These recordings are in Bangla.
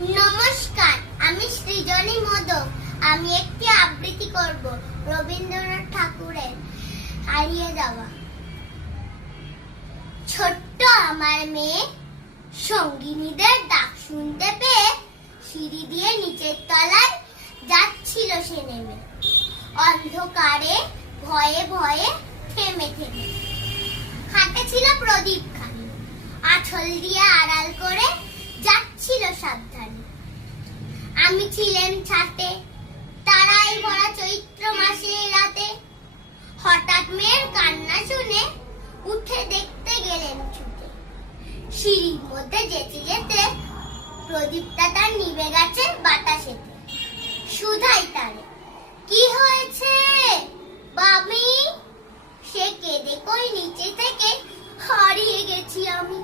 নমস্কার, আমি সৃজনী মোদক। আমি একটি আবৃত্তি করব রবীন্দ্রনাথ ঠাকুরের হারিয়ে যাওয়া। ছোট্ট আমার মেয়ে সঙ্গিনীদের ডাক শুনতে পেয়ে সিঁড়ি দিয়ে নিচের তলায় যাচ্ছিল সে নেমে। অন্ধকারে ভয়ে ভয়ে থেমে থেমে হাঁটেছিল প্রদীপ খানি, আঁচল দিয়ে আড়াল করে যাচ্ছিল সাবধানে। আমি ছিলেন ছাতে, তারাই ভরা চৈত্র মাসের রাতে। হঠাৎ মেয়ের কান্না শুনে উঠে দেখতে গেলেন ছুটে। সিঁড়ির মধ্যে যেতে যেতে প্রদীপটা তার নিভে গেছে বাতাসেতে। সুধাই তারে, কি হয়েছে বামি? সে কেঁদে কই নিচে থেকে, হারিয়ে গেছি আমি।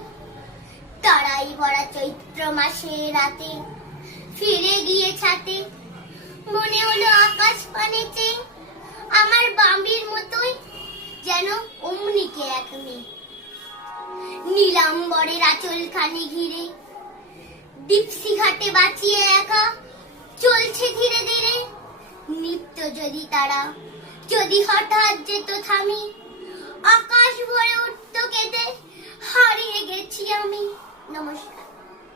তারাই ভরা চৈত্র মাসের রাতে ফিরে গিয়ে ছাতে। মনে হলো আকাশ পানে চেয়ে আমার বাম্বির মতোই যেন অমনিকে এক মেয়ে। নীলাম্বরের আঁচল খানি ঘিরে দীপ্তি ঘাটে বাঁচিয়ে একা চলছে ধীরে ধীরে নিত্য যদি তারা, যদি হঠাৎ যেত থামি, আকাশ ভরে উঠত কেঁদে, হারিয়ে গেছি আমি। নমস্কার।